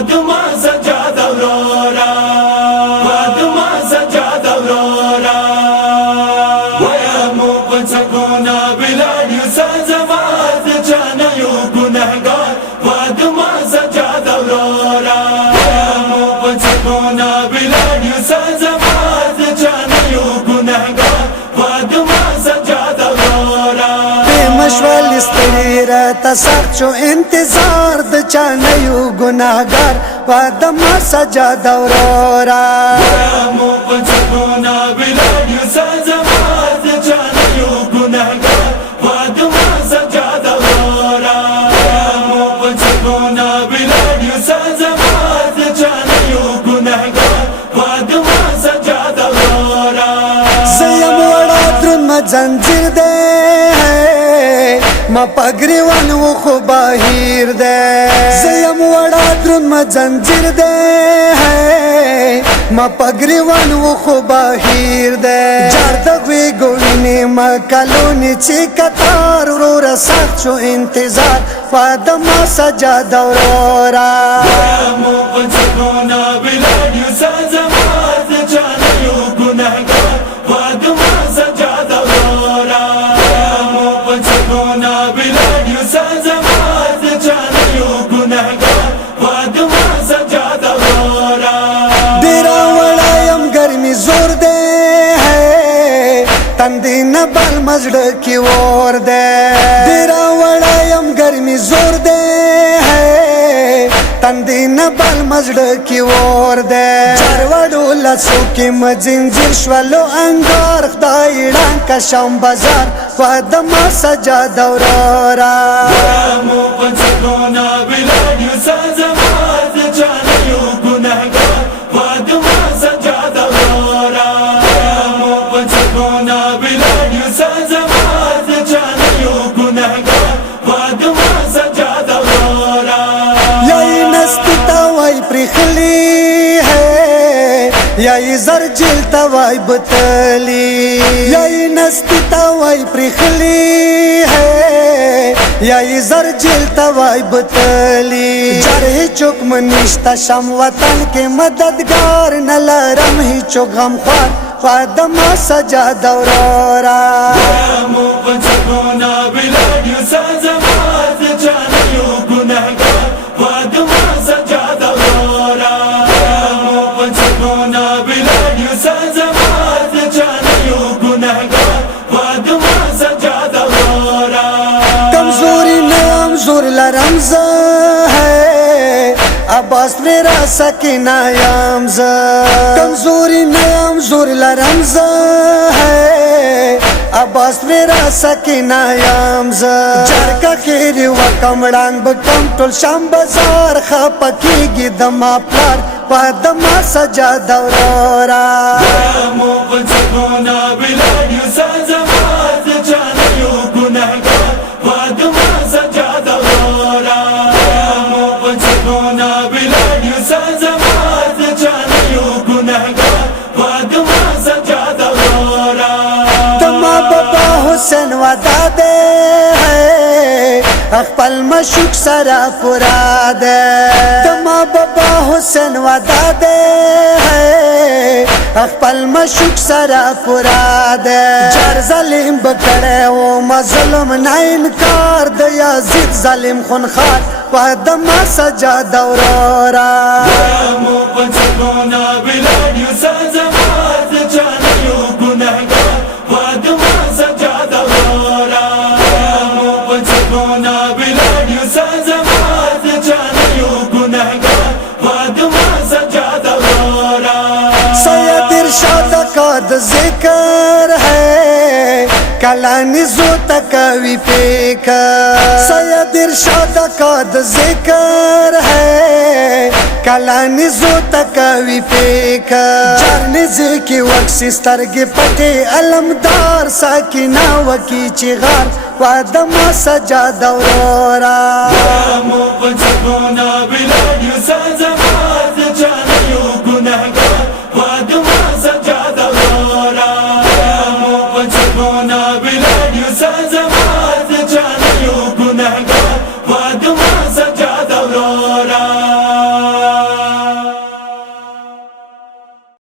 فاطمہ سجاد اورورا فاطمہ سجاد اورورا ویا مو پچکونا بلاد سازمات چانا یو گنہگار فاطمہ سجاد اورورا ویا مو پچکونا بلاد سازمات چانا یو گنہگار فاطمہ سجاد اورورا مشوال استریرا تسخت شو انتظار د چانیو گناہگار فاطمہ سجاد اورورا مو پچکونا بلاد سازمات چانیو گنہگار فاطمہ سجاد اورورا مو پچکونا بلاد سازمات چانیو گنہگار فاطمہ سجاد اورورا زیم وڑا درن مزنجر دے ما پگریوان و خو باہیر دے زیم وڑا درن مزنجر دے ما پگریوان و خو باہیر دے جاردگوی گوینی ما کلونی چی کتار رو رسات شو انتظار فاطمہ سجاد اورورا مو پچکونا بلاد سازمات چانیو گنہگار فاطمہ سجاد اورورا مو پچکونا بلاد سازمات چانیو گنہگار فاطمہ سجاد اورورا ڈیرا وڑایم گرمی زور دے تندی نبال مزڑ کی وور دے ڈیرا وڑایم گرمی زور دے تندی نبال مزڑ کی وور دے چاروڑو لسو کی مزنجر شولو انگار خدای ڈانکا شام بازار فاطمہ سجاد اورورا مو پچکونا بلاد سازمات چانیو گنہگار فاطمہ سجاد اورورا مو پچکونا بلاد سازمات چانیو گنہگار فاطمہ سجاد اورورا یای نستی توائی پریخلی ہے یای زرجل توائی بتلی یای نستی توائی پریخلی ہے یای زرجل توائی بتلی جرہی چک منشتا شم وطن کے مددگار نلرم ہی چک غم خوار فاطمہ سجاد اورورا مو پچکونا بلاد سازمات چانیو گنہگار فاطمہ سجاد اورورا مو پچکونا بلاد سازمات چانیو گنہگار فاطمہ سجاد اورورا کمزوری نام زور لرمز ہے عباس میرا سکینہ یامز کمزوری نام زور لرمز ہے عباس میرا سکینہ یامز جرکا خیری و کمڑان بکم ٹول شام بازار خاپکی گی دما پلار فاطمہ سجاد اورورا مو پچکونا بلاد سازمات چانیو گنہگار فاطمہ سجاد اورورا مو پچکونا بلاد سازمات چانیو گنہگار فاطمہ سجاد اورورا دما بابا حسین ودا دے اخپل مشوق سرا پورا دے دما بابا حسین ودا دے اخپل مشوق سرا پورا دے جار ظالم بکڑے و مظلوم نا انکار دے یزید ظالم خونخوار فاطمہ سجاد اورورا مو پچکونا بلاد سازمات چانیو گنہگار فاطمہ سجاد اورورا مو پچکونا بلاد سازمات چانیو گنہگار فاطمہ سجاد اورورا سید ارشاد قد ذکر ہے کلانی زو تکوی پیکر سید ارشاد قد ذکر ہے کلانی زو تکوی پیکر جرنی زکی وکسی سترگی پٹی علمدار ساکینہ وکی چغار فاطمہ سجاد اورورا مو پچکونا بلاد سازمات چانیو گنہگار فاطمہ سجاد اورورا مو پچکونا بلاد سازمات